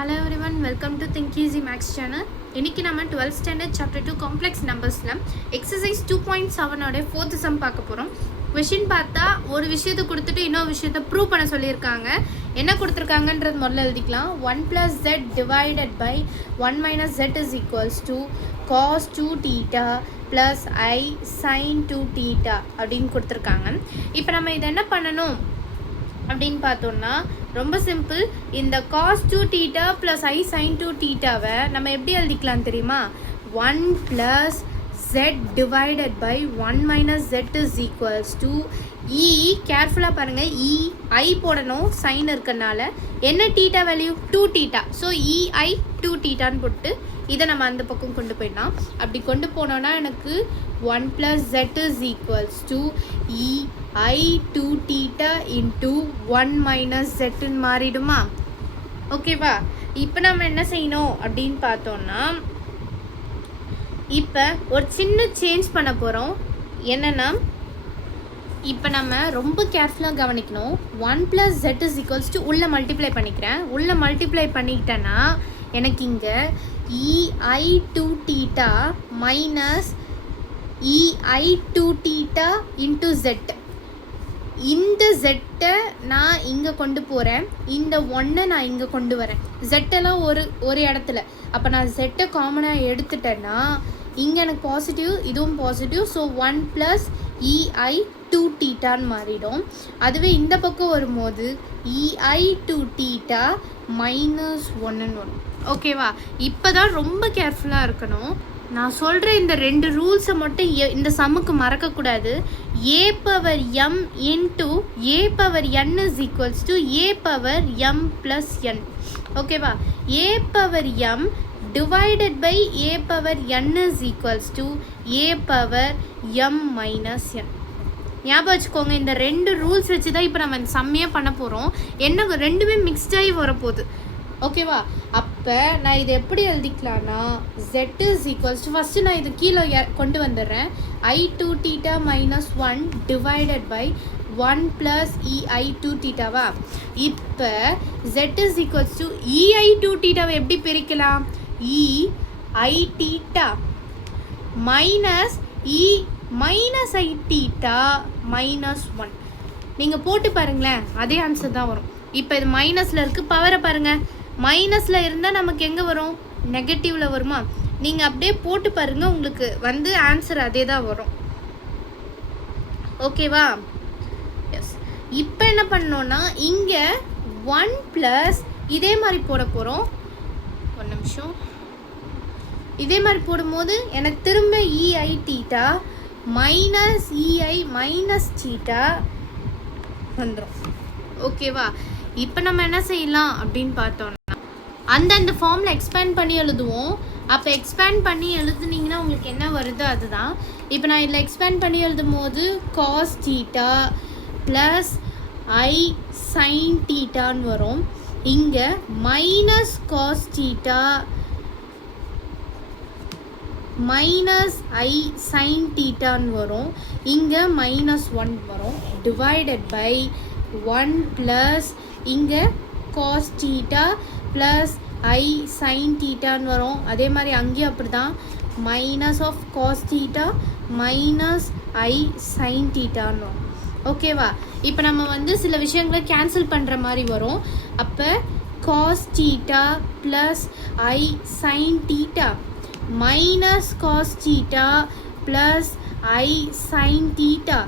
Hello everyone, welcome to Think Easy Max channel. இன்னைக்கு நம்ம 12th standard chapter 2 complex numbersல exercise 2.7 ஓட 4th sum பார்க்க போறோம். क्वेश्चन பார்த்தா ஒரு விஷயத்தை கொடுத்துட்டு இன்னொரு விஷயத்தை ப்ரூவ் பண்ண சொல்லிருக்காங்க. என்ன கொடுத்திருக்காங்கன்றது முதல்ல எழுதிக்கலாம். 1 + z divided by 1 - z is equals to cos 2 theta plus I sin 2 theta அப்படினு கொடுத்திருக்காங்க. இப்போ நம்ம இத என்ன பண்ணனும் அப்படினு பார்த்தோம்னா ரொம்ப சிம்பிள். இந்த cos 2 theta plus I sin 2 thetaவை நம்ம எப்படி எழுதிக்கலாம் தெரியுமா? 1 + z divided by 1 - z is equals to கேர்ஃபுல்லாக பாருங்கள், I போடணும் சைன் இருக்கனால. என்ன theta value? 2 theta. So EI 2 thetaன்னு போட்டு இதை நம்ம அந்த பக்கம் கொண்டு போயிடலாம். அப்படி கொண்டு போனோன்னா எனக்கு 1 + z is equals to EI 2 theta into 1 - zன்னு மாறிடுமா? ஓகேவா? இப்போ நம்ம என்ன செய்யணும் அப்படின்னு பார்த்தோன்னா, இப்போ ஒரு சின்ன சேஞ்ச் பண்ண போகிறோம். என்னென்னா, இப்போ நம்ம ரொம்ப கேர்ஃபுல்லாக கவனிக்கணும். 1 + z is equals to உள்ளே மல்டிப்ளை பண்ணிக்கிறேன். உள்ளே மல்டிப்ளை பண்ணிக்கிட்டேன்னா எனக்கு இங்கே EI 2 theta minus EI 2 theta into z. இந்த ஜெட்டை நான் இங்கே கொண்டு போகிறேன், இந்த 1 நான் இங்கே கொண்டு வரேன். ஜெட்டெல்லாம் ஒரு இடத்துல. அப்போ நான் ஜெட்டை காமனாக எடுத்துட்டேன்னா இங்கே எனக்கு பாசிட்டிவ், இதுவும் பாசிட்டிவ். ஸோ 1 + EI 2 thetaன்னு மாறிடும். அதுவே இந்த பக்கம் வரும்போது EI 2 theta -1ன்னு வரும். ஓகேவா? இப்போ தான் ரொம்ப கேர்ஃபுல்லாக இருக்கணும். நான் சொல்கிற இந்த 2 ரூல்ஸை மட்டும் இந்த சம்முக்கு மறக்கக்கூடாது. a/m into a/n is equals to a/m + n. ஓகேவா? a/m divided by a/n is equals to a/m - n. ஞாபகம் வச்சுக்கோங்க, இந்த 2 ரூல்ஸ் வச்சு தான் இப்போ நம்ம இந்த சம்மையே பண்ண போகிறோம். என்ன ரெண்டுமே மிக்ஸ்டாகி வரப்போகுது. ஓகேவா? அப்போ நான் இதை எப்படி எழுதிக்கலான்னா, z is equals to first நான் இது கீழே கொண்டு வந்துடுறேன். I 2 theta - 1 divided by 1 + EI 2 thetaவா? இப்போ z is equals to EI 2 thetaவை எப்படி பிரிக்கலாம்? EI theta minus I theta -1. நீங்கள் போட்டு பாருங்களேன், அதே ஆன்சர் தான் வரும். இப்போ இது மைனஸில் இருக்குது, பவரை பாருங்கள். மைனஸில் இருந்தால் நமக்கு எங்கே வரும்? நெகட்டிவில் வருமா? நீங்கள் அப்படியே போட்டு பாருங்கள், உங்களுக்கு வந்து ஆன்சர் அதே தான் வரும். ஓகேவா? எஸ். இப்போ என்ன பண்ணோன்னா, இங்கே 1 + இதே மாதிரி போட போகிறோம். ஒரு நிமிஷம். இதே மாதிரி போடும்போது எனக்கு திரும்ப EI theta minus EI minus theta வந்துடும். ஓகேவா? இப்போ நம்ம என்ன செய்யலாம் அப்படின்னு பார்த்தோன்னா, அந்த ஃபார்மில் எக்ஸ்பேண்ட் பண்ணி எழுதுவோம். அப்போ எக்ஸ்பேண்ட் பண்ணி எழுதுனீங்கன்னா உங்களுக்கு என்ன வருதோ அதுதான். இப்போ நான் இதில் எக்ஸ்பேண்ட் பண்ணி எழுதும் போது cos theta + I sin thetaன்னு வரும். இங்கே minus cos theta minus I sin thetaன்னு வரும். இங்கே -1 வரும். டிவைடட் பை 1 + இங்கே cos theta + I sin thetaன்னு வரும். அதே மாதிரி அங்கேயும் அப்படி தான், -cos theta minus I sin thetaன்னு வரும். ஓகேவா? இப்போ நம்ம வந்து சில விஷயங்களை கேன்சல் பண்ணுற மாதிரி வரும். அப்போ cos theta + I sin theta minus cos theta plus I sin theta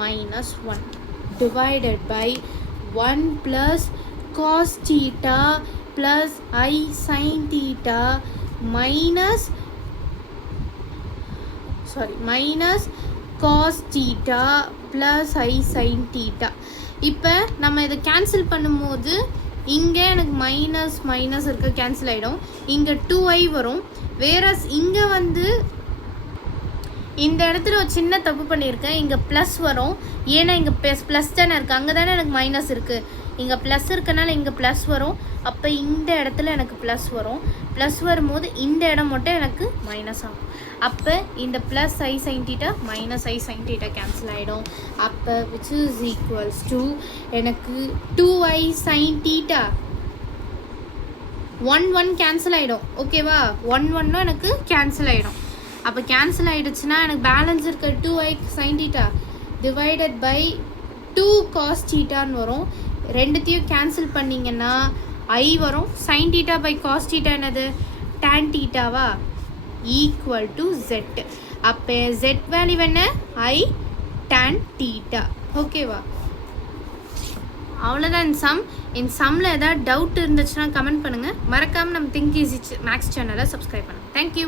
-1 divided by 1 + cos theta plus I sin theta minus cos theta plus I sin theta. இப்போ நம்ம இதை கேன்சல் பண்ணும்போது இங்கே எனக்கு மைனஸ் இருக்க கேன்சல் ஆகிடும். இங்கே 2i வரும். வேறஸ் இங்கே வந்து இந்த இடத்துல ஒரு சின்ன தப்பு பண்ணியிருக்கேன். இங்கே ப்ளஸ் வரும். ஏன்னா இங்கே ப்ளஸ் தானே இருக்குது, அங்கே தானே எனக்கு மைனஸ் இருக்குது. இங்கே ப்ளஸ் இருக்கனால இங்கே ப்ளஸ் வரும். அப்போ இந்த இடத்துல எனக்கு ப்ளஸ் வரும். ப்ளஸ் வரும்போது இந்த இடம் மட்டும் எனக்கு மைனஸ் ஆகும். அப்போ இந்த plus I sin theta - I sin theta cancel ஆகிடும். அப்போ which is equals to எனக்கு 2I sin theta 1 கேன்சல் ஆகிடும். ஓகேவா? 1 எனக்கு கேன்சல் ஆகிடும். அப்போ கேன்சல் ஆகிடுச்சுன்னா எனக்கு பேலன்ஸ் இருக்க 2i sin theta divided by 2 cos thetaன்னு வரும். ரெண்டுத்தையும் கேன்சல் பண்ணிங்கன்னா i வரும். sin theta by cos theta என்னது? tan thetaவா? Equal to z. அப்போ z வேல்யூ என்ன? i tan theta. ஓகேவா? அவ்வளோதான் இந்த சம்மில் ஏதாவது டவுட் இருந்துச்சுன்னா கமெண்ட் பண்ணுங்கள். மறக்காமல் நம்ம திங்க் ஈஸி மேக்ஸ் சேனலை சப்ஸ்கிரைப் பண்ணுங்கள். தேங்க்யூ.